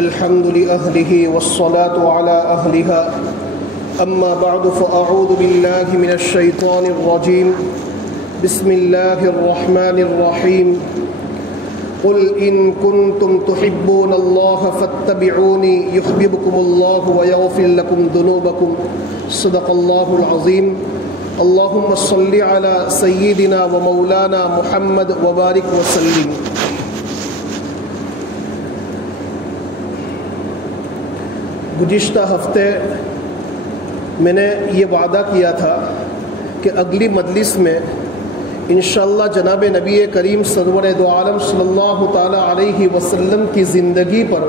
الحمد لأهله والصلاة على أهلها أما بعد فأعوذ بالله من الشيطان الرجيم بسم الله الرحمن الرحيم قل إن كنتم تحبون الله فاتبعوني يحببكم الله ويغفر لكم ذنوبكم صدق الله العظيم اللهم صل على سيدنا ومولانا محمد وبارك وسلم۔ گزشتہ ہفتے میں نے یہ وعدہ کیا تھا کہ اگلی مجلس میں انشاءاللہ جناب نبی کریم سرور دو عالم صلی اللہ تعالیٰ علیہ وسلم کی زندگی پر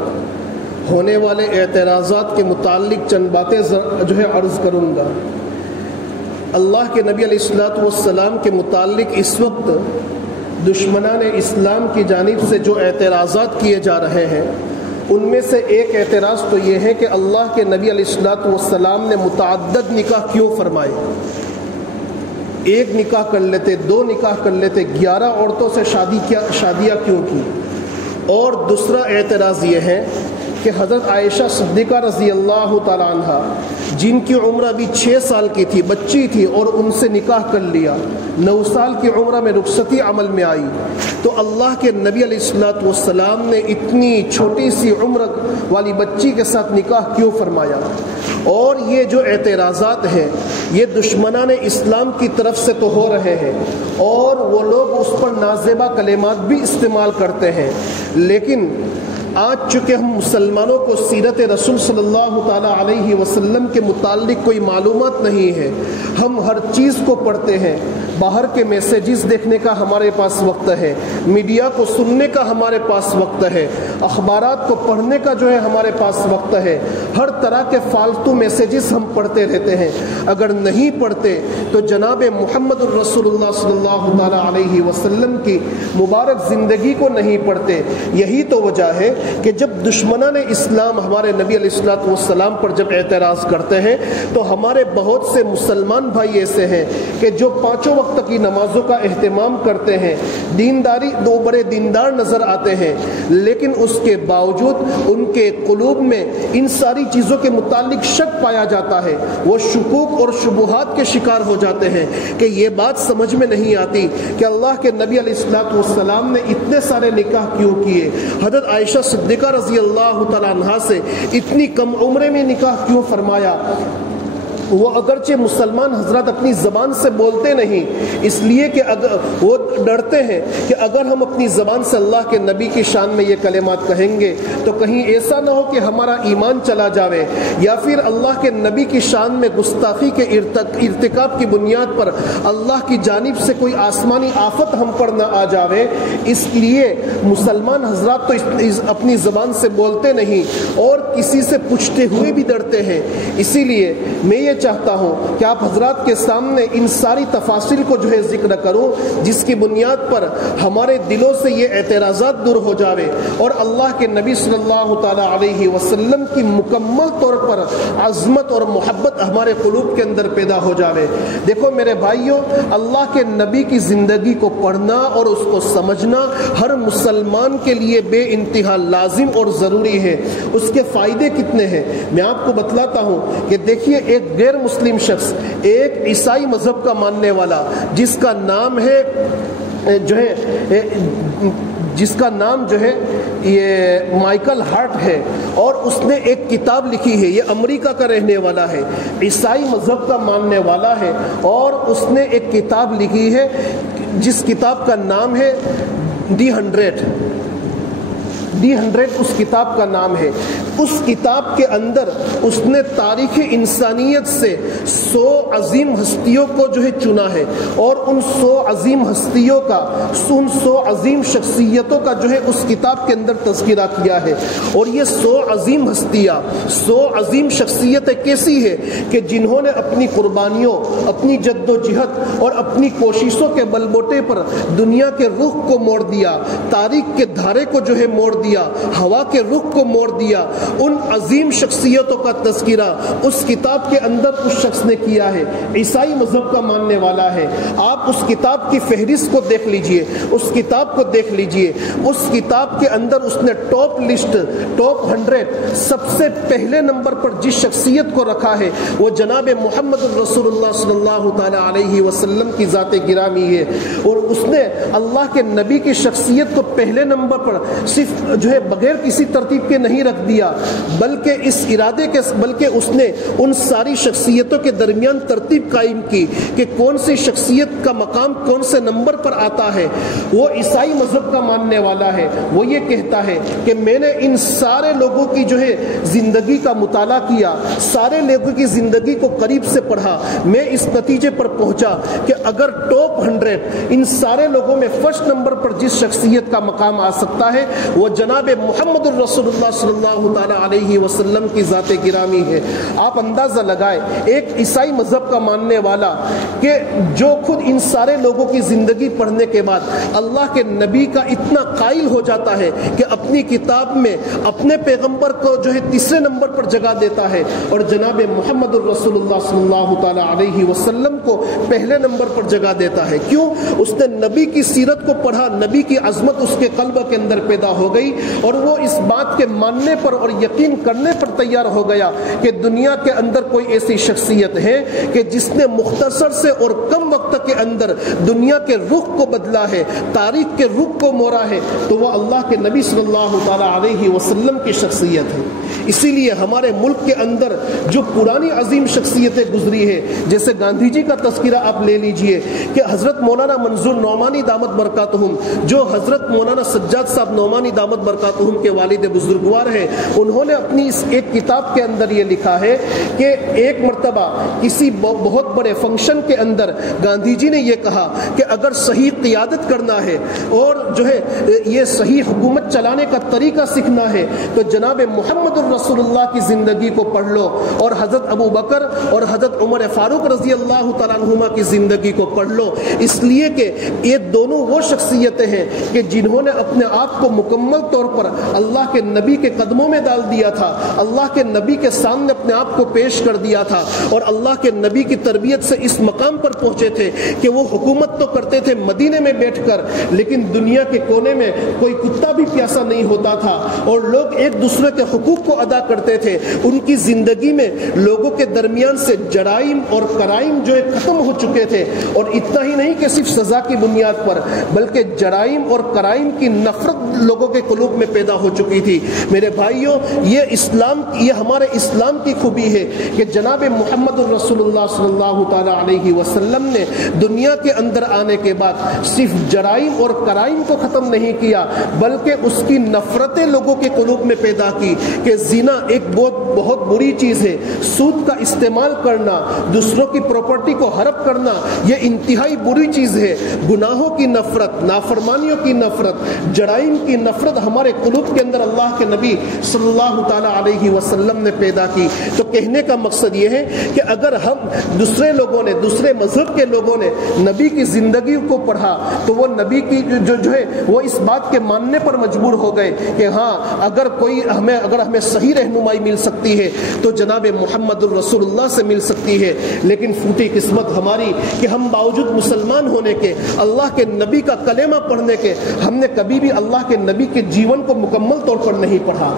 ہونے والے اعتراضات کے متعلق چند باتیں عرض کروں گا۔ اللہ کے نبی علیہ السلام کے متعلق اس وقت دشمنان اسلام کی جانب سے جو اعتراضات کیے جا رہے ہیں ان میں سے ایک اعتراض تو یہ ہے کہ اللہ کے نبی علیہ السلام نے متعدد نکاح کیوں فرمائے؟ ایک نکاح کر لیتے، دو نکاح کر لیتے، 11 عورتوں سے شادیاں کیوں کی؟ اور دوسرا اعتراض یہ ہے کہ حضرت عائشہ صدیقہ رضی اللہ تعالی عنہ جن کی عمر ابھی 6 سال کی تھی، بچی تھی، اور ان سے نکاح کر لیا، 9 سال کی عمر میں رخصتی عمل میں آئی، تو اللہ کے نبی علیہ السلام نے اتنی چھوٹی سی عمر والی بچی کے ساتھ نکاح کیوں فرمایا؟ اور یہ جو اعتراضات ہیں یہ دشمنان اسلام کی طرف سے تو ہو رہے ہیں اور وہ لوگ اس پر نازیبا کلمات بھی استعمال کرتے ہیں، لیکن آج چونکہ ہم مسلمانوں کو سیرت رسول صلی اللہ تعالیٰ علیہ وسلم کے متعلق کوئی معلومات نہیں ہے، ہم ہر چیز کو پڑھتے ہیں، باہر کے میسیجز دیکھنے کا ہمارے پاس وقت ہے، میڈیا کو سننے کا ہمارے پاس وقت ہے، اخبارات کو پڑھنے کا ہمارے پاس وقت ہے، ہر طرح کے فالتو میسیجز ہم پڑھتے رہتے ہیں۔ اگر نہیں پڑھتے تو جناب محمد الرسول اللہ صلی اللہ تعالیٰ علیہ وسلم کی مبارک زندگی کو نہیں پڑھتے۔ یہی تو وجہ ہے کہ جب دشمنان اسلام ہمارے نبی علیہ السلام پر جب اعتراض کرتے ہیں تو ہمارے بہت سے مسلمان بھائی ایسے ہیں کہ جو 5 وقت کی نمازوں کا اہتمام کرتے ہیں، دینداری، دو بڑے دیندار نظر آتے ہیں، لیکن اس کے باوجود ان کے قلوب میں ان ساری چیزوں کے متعلق شک پایا جاتا ہے، وہ شکوک اور شبہات کے شکار ہو جاتے ہیں کہ یہ بات سمجھ میں نہیں آتی کہ اللہ کے نبی علیہ السلام نے اتنے سارے نکاح کیوں کیے، حضرت عائشہ صدیقہ رضی اللہ تعالیٰ عنہا سے اتنی کم عمرے میں نکاح کیوں فرمایا؟ وہ اگرچہ مسلمان حضرات اپنی زبان سے بولتے نہیں، اس لیے کہ وہ ڈرتے ہیں کہ اگر ہم اپنی زبان سے اللہ کے نبی کی شان میں یہ کلمات کہیں گے تو کہیں ایسا نہ ہو کہ ہمارا ایمان چلا جاوے، یا پھر اللہ کے نبی کی شان میں گستاخی کے ارتکاب کی بنیاد پر اللہ کی جانب سے کوئی آسمانی آفت ہم پر نہ آ جاوے۔ اس لیے مسلمان حضرات تو اپنی زبان سے بولتے نہیں اور کسی سے پوچھتے ہوئے بھی ڈرتے ہیں۔ اسی لیے میں یہ چاہتا ہوں کہ آپ حضرات کے سامنے ان ساری تفاصیل کو ذکر کروں جس کی بنیاد پر ہمارے دلوں سے یہ اعتراضات دور ہو جاوے اور اللہ کے نبی صلی اللہ تعالیٰ علیہ وسلم کی مکمل طور پر عظمت اور محبت ہمارے قلوب کے اندر پیدا ہو جاوے۔ دیکھو میرے بھائیوں، اللہ کے نبی کی زندگی کو پڑھنا اور اس کو سمجھنا ہر مسلمان کے لیے بے انتہا لازم اور ضروری ہے۔ اس کے فائدے کتنے ہیں میں آپ کو بتلاتا ہوں کہ دیکھیے، ایک غیر مسلم شخص، ایک عیسائی مذہب کا ماننے والا جس کا نام یہ مائیکل ہارٹ ہے، اور اس نے ایک کتاب لکھی ہے، یہ امریکہ کا رہنے والا ہے، عیسائی مذہب کا ماننے والا ہے، اور اس نے ایک کتاب لکھی ہے جس کتاب کا نام ہے D100 اس کتاب کا نام ہے۔ اس کتاب کے اندر اس نے تاریخ انسانیت سے 100 عظیم ہستیوں کو چنا ہے، اور ان 100 عظیم ہستیوں کا، ان 100 عظیم شخصیتوں کا اس کتاب کے اندر تذکرہ کیا ہے۔ اور یہ 100 عظیم ہستیاں، 100 عظیم شخصیتیں کیسی ہے کہ جنہوں نے اپنی قربانیوں، اپنی جد و جہد اور اپنی کوششوں کے بل بوتے پر دنیا کے رخ کو موڑ دیا، تاریخ کے دھارے کو موڑ دیا، ہوا کے رخ کو موڑ دیا، ان عظیم شخصیتوں کا تذکرہ اس کتاب کے اندر اس شخص نے کیا ہے، عیسائی مذہب کا ماننے والا ہے۔ آپ اس کتاب کی فہرست کو دیکھ لیجئے، اس کتاب کو دیکھ لیجئے، اس کتاب کے اندر اس نے ٹاپ لسٹ، ٹاپ 100 سب سے پہلے نمبر پر جس شخصیت کو رکھا ہے وہ جناب محمد الرسول اللہ صلی اللہ تعالی علیہ وسلم کی ذات گرامی ہے۔ اور اس نے اللہ کے نبی کی شخصیت کو پہلے نمبر پر صرف بغیر کسی ترتیب کے نہیں رکھ دیا، بلکہ اس ارادے کے بلکہ اس نے ان ساری شخصیتوں کے درمیان ترتیب قائم کی کہ کون سی شخصیت کا مقام کون سے نمبر پر آتا ہے۔ وہ عیسائی مذہب کا ماننے والا ہے، وہ یہ کہتا ہے کہ میں نے ان سارے لوگوں کی زندگی کا مطالعہ کیا، سارے لوگوں کی زندگی کو قریب سے پڑھا، میں اس نتیجے پر پہنچا کہ اگر ٹاپ 100 ان سارے لوگوں میں فرسٹ نمبر پر جس شخصیت کا مقام آ سکتا ہے وہ جناب محمد الرسول اللہ صلی اللہ تعالی علیہ وسلم کی ذات گرامی ہے۔ آپ اندازہ لگائے ایک عیسائی مذہب کا ماننے والا کہ جو خود ان سارے لوگوں کی زندگی پڑھنے کے بعد اللہ کے نبی کا اتنا قائل ہو جاتا ہے کہ اپنی کتاب میں اپنے پیغمبر کو تیسرے نمبر پر جگہ دیتا ہے اور جناب محمد الرسول اللہ صلی اللہ تعالی علیہ وسلم کو پہلے نمبر پر جگہ دیتا ہے۔ کیوں؟ اس نے نبی کی سیرت کو پڑھا، نبی کی عظمت اس کے قلب کے اندر پیدا ہو گئی اور وہ اس بات کے ماننے پر اور یقین کرنے پر تیار ہو گیا کہ دنیا کے اندر کوئی ایسی شخصیت ہے کہ جس نے مختصر سے اور کم وقت کے اندر دنیا کے رخ کو بدلا ہے، تاریخ کے رخ کو موڑا ہے، تو وہ اللہ کے نبی صلی اللہ تعالی علیہ وسلم کی شخصیت ہے۔ اسی لیے ہمارے ملک کے اندر جو پرانی عظیم شخصیتیں گزری ہے، جیسے گاندھی جی کا تذکرہ آپ لے لیجئے کہ حضرت مولانا منظور نعمانی دامت برکاتہم، جو حضرت مولانا سجاد صاحب نعمانی دامت برکاتہم کے والد بزرگوار ہیں، انہوں نے اپنی اس ایک کتاب کے اندر یہ لکھا ہے کہ ایک مرتبہ کسی بہت بڑے فنکشن کے اندر گاندھی جی نے یہ کہا کہ اگر صحیح قیادت کرنا ہے اور یہ صحیح حکومت چلانے کا طریقہ سیکھنا ہے تو جناب محمد الرسول اللہ کی زندگی کو پڑھ لو اور حضرت ابو بکر اور حضرت عمر فاروق رضی اللہ تعالیٰ عنہما کی زندگی کو پڑھ لو، اس لیے کہ یہ دونوں وہ شخصیتیں ہیں کہ جنہوں نے اپنے آپ کو مکمل طور پر اللہ کے نبی کے قدموں میں ڈال دیا تھا، اللہ کے نبی کے سامنے اپنے آپ کو پیش کر دیا تھا اور اللہ کے نبی کی تربیت سے اس مقام پر پہنچے تھے کہ وہ حکومت تو کرتے تھے مدینے میں بیٹھ کر، لیکن دنیا کے کونے میں کوئی کتا بھی پیاسا نہیں ہوتا تھا اور لوگ ایک دوسرے کے حقوق کو ادا کرتے تھے۔ ان کی زندگی میں لوگوں کے درمیان سے جرائم اور کرائم ختم ہو چکے تھے، اور اتنا ہی نہیں کہ صرف سزا کی بنیاد پر بلکہ جرائم اور کرائم کی نفرت لوگوں کے قلوب میں پیدا ہو چکی تھی۔ میرے بھائیوں، یہ ہمارے اسلام کی خوبی ہے کہ جناب محمد الرسول اللہ صلی اللہ تعالی علیہ وسلم نے دنیا کے اندر آنے کے بعد صرف جرائم اور کرائم کو ختم نہیں کیا بلکہ اس کی نفرتیں لوگوں کے قلوب میں پیدا کی کہ زنا ایک بہت بری چیز ہے، سود کا استعمال کرنا، دوسروں کی پراپرٹی کو ہڑپ کرنا یہ انتہائی بری چیز ہے۔ گناہوں کی نفرت، نافرمانیوں کی نفرت، جرائم کی نفرت ہمارے قلوب کے اندر اللہ کے نبی صلی اللہ تعالی علیہ وسلم نے پیدا کی۔ تو کہنے کا مقصد یہ ہے کہ اگر ہم دوسرے لوگوں نے، دوسرے مذہب کے لوگوں نے نبی کی زندگی کو پڑھا تو وہ نبی کی وہ اس بات کے ماننے پر مجبور ہو گئے کہ ہاں اگر ہمیں صحیح رہنمائی مل سکتی ہے تو جناب محمد الرسول اللہ سے مل سکتی ہے۔ لیکن پھوٹی قسمت ہماری کہ ہم باوجود مسلمان ہونے کے، اللہ کے نبی کا کلمہ پڑھنے کے، ہم نے کبھی بھی اللہ کے نبی کے جیون کو مکمل طور پر نہیں پڑھا۔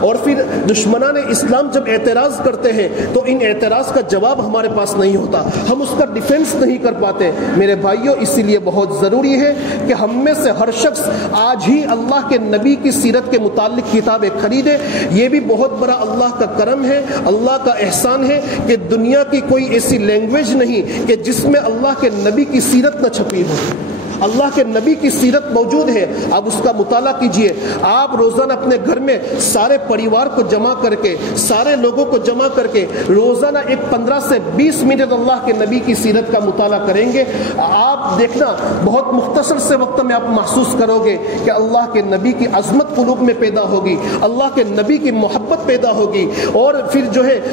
اور پھر دشمنان اسلام جب اعتراض کرتے ہیں تو ان اعتراض کا جواب ہمارے پاس نہیں ہوتا، ہم اس کا ڈیفنس نہیں کر پاتے۔ میرے بھائیوں، اسی لیے بہت ضروری ہے کہ ہم میں سے ہر شخص آج ہی اللہ کے نبی کی سیرت کے متعلق کتابیں خریدے۔ یہ بھی بہت بڑا اللہ کا کرم ہے، اللہ کا احسان ہے کہ دنیا کی کوئی ایسی لینگویج نہیں کہ جس میں اللہ کے نبی کی سیرت نہ چھپی ہو۔ اللہ کے نبی کی سیرت موجود ہے، آپ اس کا مطالعہ کیجئے۔ آپ روزانہ اپنے گھر میں سارے پریوار کو جمع کر کے، سارے لوگوں کو جمع کر کے روزانہ 15 سے 20 منٹ اللہ کے نبی کی سیرت کا مطالعہ کریں گے، آپ دیکھنا بہت مختصر سے وقت میں آپ محسوس کرو گے کہ اللہ کے نبی کی عظمت قلوب میں پیدا ہوگی، اللہ کے نبی کی محبت پیدا ہوگی، اور پھر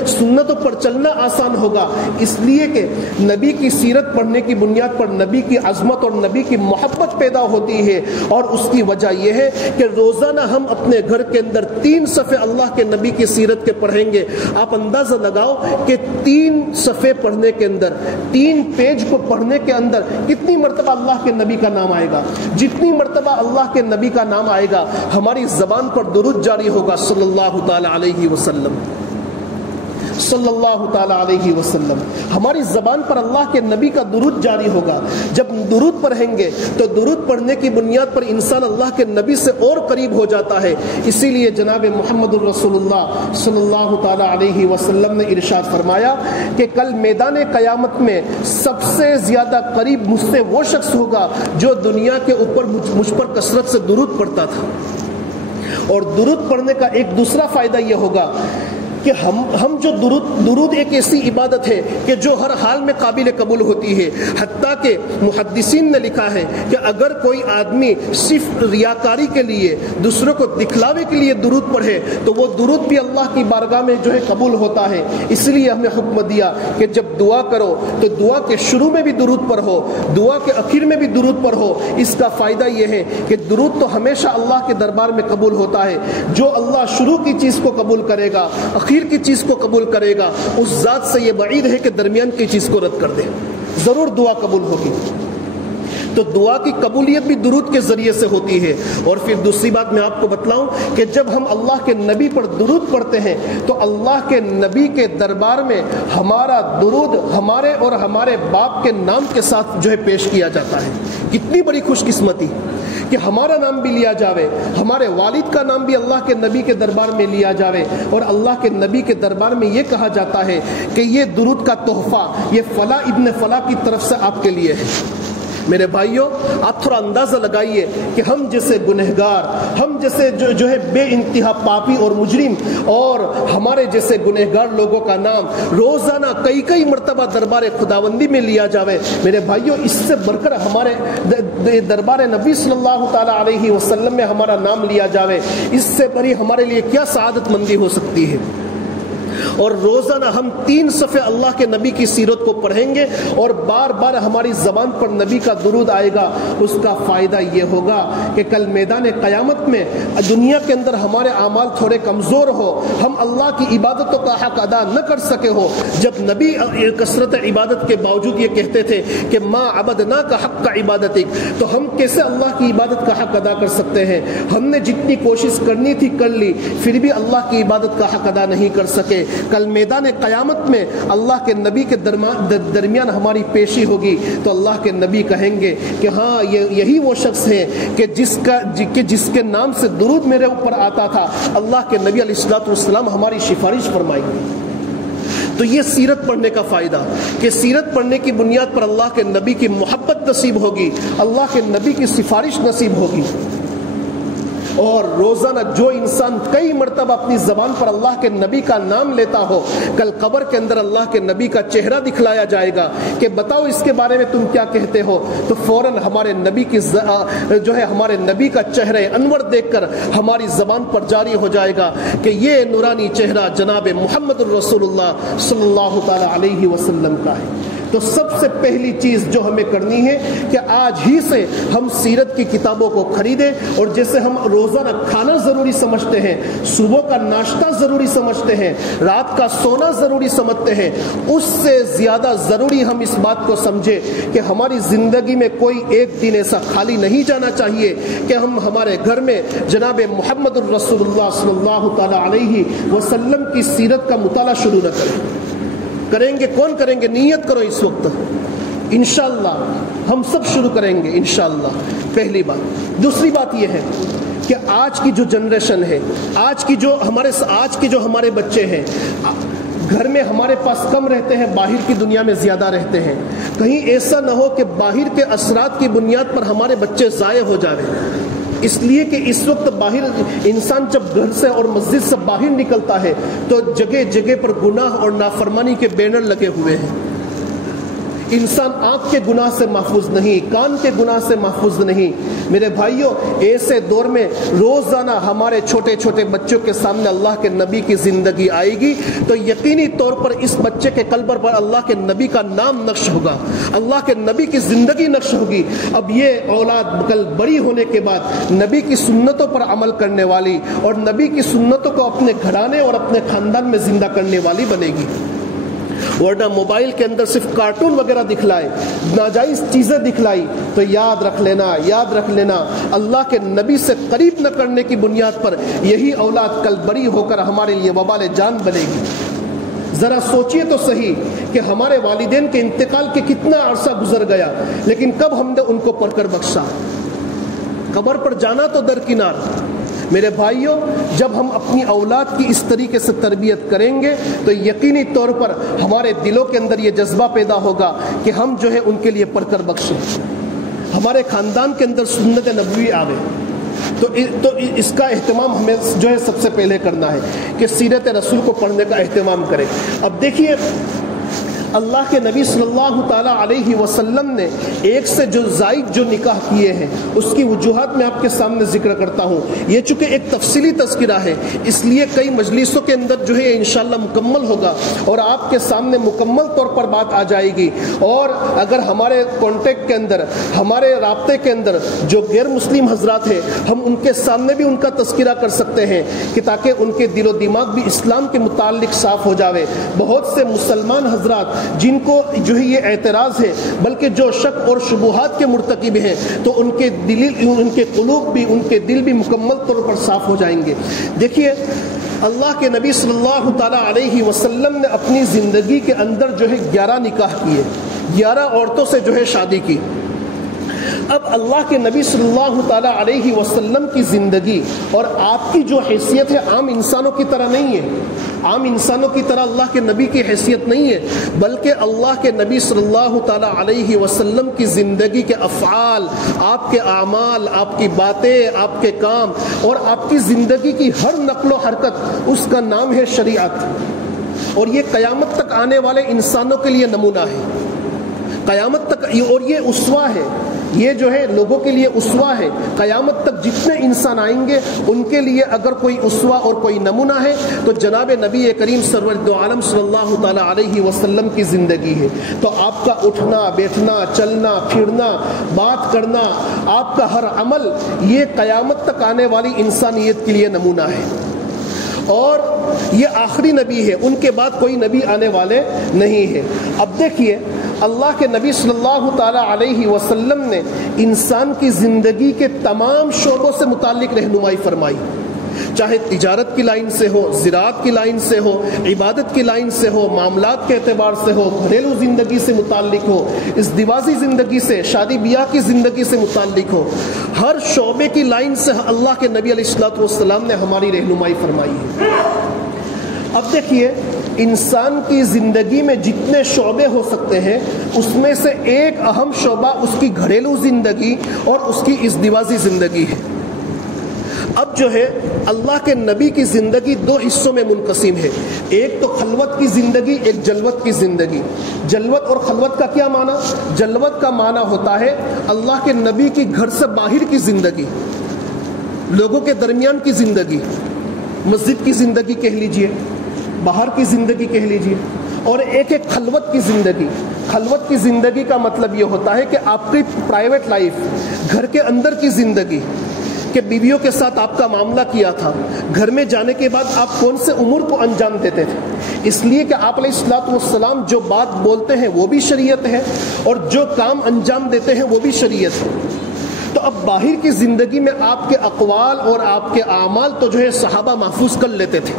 سنتوں پر چلنا آسان ہوگا۔ اس لیے کہ نبی کی سیرت پڑھنے کی بنیاد پر نبی کی عظمت اور نبی کی محبت پیدا ہوتی ہے، اور اس کی وجہ یہ ہے کہ روزانہ ہم اپنے گھر کے اندر 3 صفحے اللہ کے نبی کی سیرت کے پڑھیں گے۔ آپ اندازہ لگاؤ کہ 3 صفحے پڑھنے کے اندر، 3 پیج کو پڑھنے کے اندر کتنی مرتبہ اللہ کے نبی کا نام آئے گا۔ جتنی مرتبہ اللہ کے نبی کا نام آئے گا ہماری زبان پر درود جاری ہوگا صلی اللہ تعالی علیہ وسلم، صلی اللہ تعالی علیہ وسلم۔ ہماری زبان پر اللہ کے نبی کا درود جاری ہوگا۔ جب درود پڑھیں گے تو درود پڑھنے کی بنیاد پر انسان اللہ کے نبی سے اور قریب ہو جاتا ہے۔ اسی لیے جناب محمد الرسول اللہ صلی اللہ تعالی علیہ وسلم نے ارشاد فرمایا کہ کل میدان قیامت میں سب سے زیادہ قریب مجھ سے وہ شخص ہوگا جو دنیا کے اوپر مجھ پر کثرت سے درود پڑھتا تھا۔ اور درود پڑھنے کا ایک دوسرا فائدہ یہ ہوگا کہ ہم جو درود ایک ایسی عبادت ہے کہ جو ہر حال میں قابل قبول ہوتی ہے، حتیٰ کہ محدثین نے لکھا ہے کہ اگر کوئی آدمی صرف ریاکاری کے لیے، دوسروں کو دکھلاوے کے لیے درود پڑھے تو وہ درود بھی اللہ کی بارگاہ میں جو ہے قبول ہوتا ہے۔ اس لیے ہمیں حکم دیا کہ جب دعا کرو تو دعا کے شروع میں بھی درود پڑھو، دعا کے آخر میں بھی درود پڑھو۔ اس کا فائدہ یہ ہے کہ درود تو ہمیشہ اللہ کے دربار میں قبول ہوتا ہے۔ جو اللہ شروع کی چیز کو قبول کرے گا، آخر کی چیز کو قبول کرے گا، اس ذات سے یہ بعید ہے کہ درمیان کی چیز کو رد کر دے۔ ضرور دعا قبول ہوگی۔ تو دعا کی قبولیت بھی درود کے ذریعے سے ہوتی ہے۔ اور پھر دوسری بات میں آپ کو بتلاؤں کہ جب ہم اللہ کے نبی پر درود پڑھتے ہیں تو اللہ کے نبی کے دربار میں ہمارا درود ہمارے اور ہمارے باپ کے نام کے ساتھ جو ہے پیش کیا جاتا ہے۔ کتنی بڑی خوش قسمتی کہ ہمارا نام بھی لیا جاوے، ہمارے والد کا نام بھی اللہ کے نبی کے دربار میں لیا جاوے، اور اللہ کے نبی کے دربار میں یہ کہا جاتا ہے کہ یہ درود کا تحفہ یہ فلاں ابن فلاں کی طرف سے آپ کے لیے ہے۔ میرے بھائیوں، آپ تھوڑا اندازہ لگائیے کہ ہم جیسے گنہگار، ہم جیسے جو ہے بے انتہا پاپی اور مجرم، اور ہمارے جیسے گنہگار لوگوں کا نام روزانہ کئی مرتبہ دربار خداوندی میں لیا جاوے، میرے بھائیوں اس سے بڑھ کر ہمارے دربار نبی صلی اللہ تعالی علیہ وسلم میں ہمارا نام لیا جاوے، اس سے بڑی ہمارے لیے کیا سعادت مندی ہو سکتی ہے۔ اور روزانہ ہم 3 صفحے اللہ کے نبی کی سیرت کو پڑھیں گے اور بار بار ہماری زبان پر نبی کا درود آئے گا۔ اس کا فائدہ یہ ہوگا کہ کل میدان قیامت میں دنیا کے اندر ہمارے اعمال تھوڑے کمزور ہو، ہم اللہ کی عبادتوں کا حق ادا نہ کر سکے ہو، جب نبی کثرت عبادت کے باوجود یہ کہتے تھے کہ ما عبدناک حق عبادتک، تو ہم کیسے اللہ کی عبادت کا حق ادا کر سکتے ہیں؟ ہم نے جتنی کوشش کرنی تھی کر لی، پھر بھی اللہ کی عبادت کا حق ادا نہیں کر سکے۔ کل میدان قیامت میں اللہ کے نبی کے درمیان ہماری پیشی ہوگی تو اللہ کے نبی کہیں گے کہ ہاں یہی وہ شخص ہے کہ جس کے نام سے درود میرے اوپر آتا تھا، اللہ کے نبی علیہ الصلوۃ والسلام ہماری سفارش فرمائیں گے۔ تو یہ سیرت پڑھنے کا فائدہ کہ سیرت پڑھنے کی بنیاد پر اللہ کے نبی کی محبت نصیب ہوگی، اللہ کے نبی کی سفارش نصیب ہوگی۔ اور روزانہ جو انسان کئی مرتبہ اپنی زبان پر اللہ کے نبی کا نام لیتا ہو، کل قبر کے اندر اللہ کے نبی کا چہرہ دکھلایا جائے گا کہ بتاؤ اس کے بارے میں تم کیا کہتے ہو، تو فوراً ہمارے نبی کی جو ہے ہمارے نبی کا چہرہ انور دیکھ کر ہماری زبان پر جاری ہو جائے گا کہ یہ نورانی چہرہ جناب محمد الرسول اللہ صلی اللہ تعالی علیہ وسلم کا ہے۔ تو سب سے پہلی چیز جو ہمیں کرنی ہے کہ آج ہی سے ہم سیرت کی کتابوں کو خریدیں، اور جیسے ہم روزانہ کھانا ضروری سمجھتے ہیں، صبح کا ناشتہ ضروری سمجھتے ہیں، رات کا سونا ضروری سمجھتے ہیں، اس سے زیادہ ضروری ہم اس بات کو سمجھیں کہ ہماری زندگی میں کوئی ایک دن ایسا خالی نہیں جانا چاہیے کہ ہم ہمارے گھر میں جناب محمد الرسول اللہ صلی اللہ تعالی علیہ وسلم کی سیرت کا مطالعہ شروع نہ کریں گے۔ کون کریں گے؟ نیت کرو اس وقت، انشاءاللہ ہم سب شروع کریں گے انشاءاللہ۔ پہلی بات۔ دوسری بات یہ ہے کہ آج کی جو جنریشن ہے، آج کی جو ہمارے بچے ہیں، گھر میں ہمارے پاس کم رہتے ہیں، باہر کی دنیا میں زیادہ رہتے ہیں۔ کہیں ایسا نہ ہو کہ باہر کے اثرات کی بنیاد پر ہمارے بچے ضائع ہو جائیں، اس لیے کہ اس وقت باہر انسان جب گھر سے اور مسجد سے باہر نکلتا ہے تو جگہ جگہ پر گناہ اور نافرمانی کے بینر لگے ہوئے ہیں۔ انسان آنکھ کے گناہ سے محفوظ نہیں، کان کے گناہ سے محفوظ نہیں۔ میرے بھائیوں، ایسے دور میں روزانہ ہمارے چھوٹے چھوٹے بچوں کے سامنے اللہ کے نبی کی زندگی آئے گی تو یقینی طور پر اس بچے کے قلب پر اللہ کے نبی کا نام نقش ہوگا، اللہ کے نبی کی زندگی نقش ہوگی۔ اب یہ اولاد کل بڑی ہونے کے بعد نبی کی سنتوں پر عمل کرنے والی اور نبی کی سنتوں کو اپنے گھرانے اور اپنے خاندان میں زندہ کرنے والی بنے گی، ورنہ موبائل کے اندر صرف کارٹون وغیرہ دکھلائے، ناجائز چیزیں دکھلائی تو یاد رکھ لینا اللہ کے نبی سے قریب نہ کرنے کی بنیاد پر یہی اولاد کل بڑی ہو کر ہمارے لیے وبال جان بنے گی۔ ذرا سوچئے تو صحیح کہ ہمارے والدین کے انتقال کے کتنا عرصہ گزر گیا، لیکن کب ہم نے ان کو پڑھ کر بخشا؟ قبر پر جانا تو درکنار۔ میرے بھائیوں، جب ہم اپنی اولاد کی اس طریقے سے تربیت کریں گے تو یقینی طور پر ہمارے دلوں کے اندر یہ جذبہ پیدا ہوگا کہ ہم جو ہے ان کے لیے پڑھ کر بخشیں، ہمارے خاندان کے اندر سنت نبوی آوے۔ تو اس کا اہتمام ہمیں جو ہے سب سے پہلے کرنا ہے کہ سیرت رسول کو پڑھنے کا اہتمام کریں۔ اب دیکھیے، اللہ کے نبی صلی اللہ تعالیٰ علیہ وسلم نے ایک سے جو زائد جو نکاح کیے ہیں اس کی وجوہات میں آپ کے سامنے ذکر کرتا ہوں۔ یہ چونکہ ایک تفصیلی تذکرہ ہے اس لیے کئی مجلسوں کے اندر جو ہے انشاءاللہ مکمل ہوگا اور آپ کے سامنے مکمل طور پر بات آ جائے گی، اور اگر ہمارے کانٹیکٹ کے اندر، ہمارے رابطے کے اندر جو غیر مسلم حضرات ہیں ہم ان کے سامنے بھی ان کا تذکرہ کر سکتے ہیں کہ تاکہ ان کے دل و دماغ بھی اسلام کے متعلق صاف ہو جاوے۔ بہت سے مسلمان حضرات جن کو جو ہے یہ اعتراض ہے، بلکہ جو شک اور شبہات کے مرتکب ہیں، تو ان کے قلوب بھی، ان کے دل بھی مکمل طور پر صاف ہو جائیں گے۔ دیکھیے، اللہ کے نبی صلی اللہ تعالیٰ علیہ وسلم نے اپنی زندگی کے اندر جو ہے 11 نکاح کیے، 11 عورتوں سے جو ہے شادی کی۔ اب اللہ کے نبی صلی اللہ تعالیٰ علیہ وسلم کی زندگی اور آپ کی جو حیثیت ہے عام انسانوں کی طرح نہیں ہے، عام انسانوں کی طرح اللہ کے نبی کی حیثیت نہیں ہے، بلکہ اللہ کے نبی صلی اللہ تعالیٰ علیہ وسلم کی زندگی کے افعال، آپ کے اعمال، آپ کی باتیں، آپ کے کام اور آپ کی زندگی کی ہر نقل و حرکت، اس کا نام ہے شریعت، اور یہ قیامت تک آنے والے انسانوں کے لیے نمونہ ہے، قیامت تک، اور یہ اسوہ ہے، یہ جو ہے لوگوں کے لیے اسوہ ہے۔ قیامت تک جتنے انسان آئیں گے ان کے لیے اگر کوئی اسوہ اور کوئی نمونہ ہے تو جناب نبی کریم سرور دو عالم صلی اللہ تعالیٰ علیہ وسلم کی زندگی ہے۔ تو آپ کا اٹھنا بیٹھنا، چلنا پھرنا، بات کرنا، آپ کا ہر عمل، یہ قیامت تک آنے والی انسانیت کے لیے نمونہ ہے، اور یہ آخری نبی ہے، ان کے بعد کوئی نبی آنے والے نہیں ہے۔ اب دیکھیے، اللہ کے نبی صلی اللہ تعالیٰ علیہ وسلم نے انسان کی زندگی کے تمام شعبوں سے متعلق رہنمائی فرمائی، چاہے تجارت کی لائن سے ہو، زراعت کی لائن سے ہو، عبادت کی لائن سے ہو، معاملات کے اعتبار سے ہو، گھریلو زندگی سے متعلق ہو، ازدواجی زندگی سے، شادی بیاہ کی زندگی سے متعلق ہو، ہر شعبے کی لائن سے اللہ کے نبی علیہ الصلوۃ والسلام نے ہماری رہنمائی فرمائی ہے۔ اب دیکھیے، انسان کی زندگی میں جتنے شعبے ہو سکتے ہیں اس میں سے ایک اہم شعبہ اس کی گھریلو زندگی اور اس کی ازدواجی زندگی ہے۔ اب جو ہے اللہ کے نبی کی زندگی 2 حصوں میں منقسم ہے، ایک تو خلوت کی زندگی، ایک جلوت کی زندگی۔ جلوت اور خلوت کا کیا معنی؟ جلوت کا معنی ہوتا ہے اللہ کے نبی کی گھر سے باہر کی زندگی، لوگوں کے درمیان کی زندگی، مسجد کی زندگی کہہ لیجئے، باہر کی زندگی کہہ لیجئے، اور ایک خلوت کی زندگی۔ خلوت کی زندگی کا مطلب یہ ہوتا ہے کہ آپ کی پرائیویٹ لائف، گھر کے اندر کی زندگی، کہ بیویوں کے ساتھ آپ کا معاملہ کیا تھا، گھر میں جانے کے بعد آپ کون سے امور کو انجام دیتے تھے، اس لیے کہ آپ علیہ الصلوۃ والسلام جو بات بولتے ہیں وہ بھی شریعت ہے اور جو کام انجام دیتے ہیں وہ بھی شریعت ہے۔ تو اب باہر کی زندگی میں آپ کے اقوال اور آپ کے اعمال تو جو ہے صحابہ محفوظ کر لیتے تھے،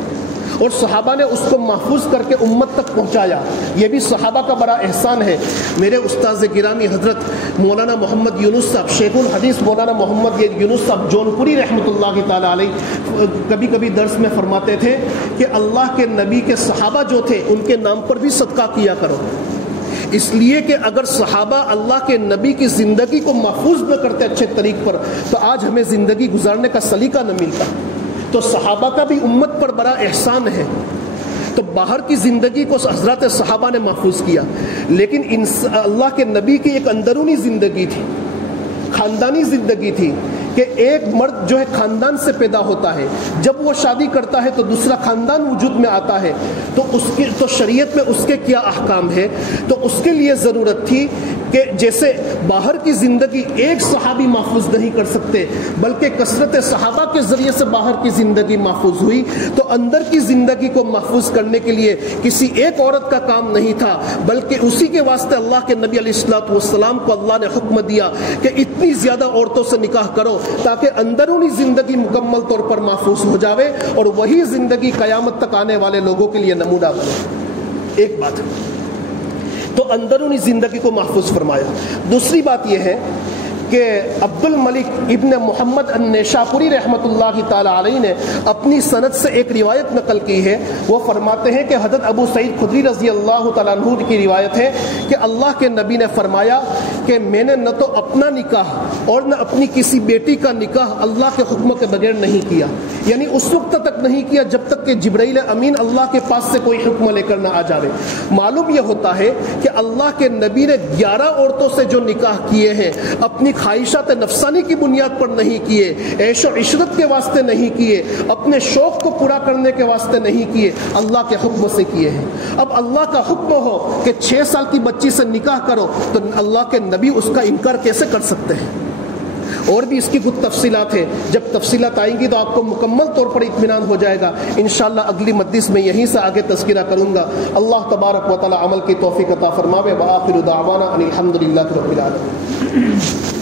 اور صحابہ نے اس کو محفوظ کر کے امت تک پہنچایا، یہ بھی صحابہ کا بڑا احسان ہے۔ میرے استاذ گرامی حضرت مولانا محمد یونس صاحب، شیخ الحدیث مولانا محمد یونس صاحب جونپوری رحمۃ اللہ تعالیٰ علیہ، کبھی کبھی درس میں فرماتے تھے کہ اللہ کے نبی کے صحابہ جو تھے ان کے نام پر بھی صدقہ کیا کرو، اس لیے کہ اگر صحابہ اللہ کے نبی کی زندگی کو محفوظ نہ کرتے اچھے طریق پر تو آج ہمیں زندگی گزارنے کا سلیقہ نہ ملتا۔ تو صحابہ کا بھی امت پر بڑا احسان ہے تو باہر کی زندگی کو حضرات صحابہ نے محفوظ کیا، لیکن اللہ کے نبی کی ایک اندرونی زندگی تھی، خاندانی زندگی تھی کہ ایک مرد جو ہے خاندان سے پیدا ہوتا ہے، جب وہ شادی کرتا ہے تو دوسرا خاندان وجود میں آتا ہے، تو شریعت میں اس کے کیا احکام ہے؟ تو اس کے لیے ضرورت تھی کہ جیسے باہر کی زندگی ایک صحابی محفوظ نہیں کر سکتے بلکہ کثرت صحابہ کے ذریعے سے باہر کی زندگی محفوظ ہوئی، تو اندر کی زندگی کو محفوظ کرنے کے لیے کسی ایک عورت کا کام نہیں تھا، بلکہ اسی کے واسطے اللہ کے نبی علیہ الصلوۃ والسلام کو اللہ نے حکم دیا کہ اتنی زیادہ عورتوں سے نکاح کرو تاکہ اندرونی زندگی مکمل طور پر محفوظ ہو جاوے اور وہی زندگی قیامت تک آنے والے لوگوں کے لیے نمونہ بنے۔ ایک بات تو اندرونی زندگی کو محفوظ فرمایا۔ دوسری بات یہ ہے کہ عبد الملک ابن محمد النیشاپوری رحمۃ اللہ تعالی علیہ نے اپنی سند سے ایک روایت نقل کی ہے، وہ فرماتے ہیں کہ حضرت ابو سعید خدری رضی اللہ تعالیٰ عنہ کی روایت ہے کہ اللہ کے نبی نے فرمایا کہ میں نے نہ تو اپنا نکاح اور نہ اپنی کسی بیٹی کا نکاح اللہ کے حکم کے بغیر نہیں کیا، یعنی اس وقت تک نہیں کیا جب تک کہ جبرائیل امین اللہ کے پاس سے کوئی حکم لے کر نہ آ جاوے۔ معلوم یہ ہوتا ہے کہ اللہ کے نبی نے 11 عورتوں سے جو نکاح کیے ہیں اپنی خواہشات نفسانی کی بنیاد پر نہیں کیے، عیش و عشرت کے واسطے نہیں کیے، اپنے شوق کو پورا کرنے کے واسطے نہیں کیے، اللہ کے حکم سے کیے ہیں۔ اب اللہ کا حکم ہو کہ 6 سال کی بچی سے نکاح کرو تو اللہ کے نبی اس کا انکار کیسے کر سکتے ہیں؟ اور بھی اس کی کچھ تفصیلات ہیں، جب تفصیلات آئیں گی تو آپ کو مکمل طور پر اطمینان ہو جائے گا۔ انشاءاللہ اگلی مجلس میں یہیں سے آگے تذکرہ کروں گا۔ اللہ تبارک و تعالی عمل کی توفیق عطا فرماوے۔ وآخر دعوانا ان الحمد للہ رب العالمین۔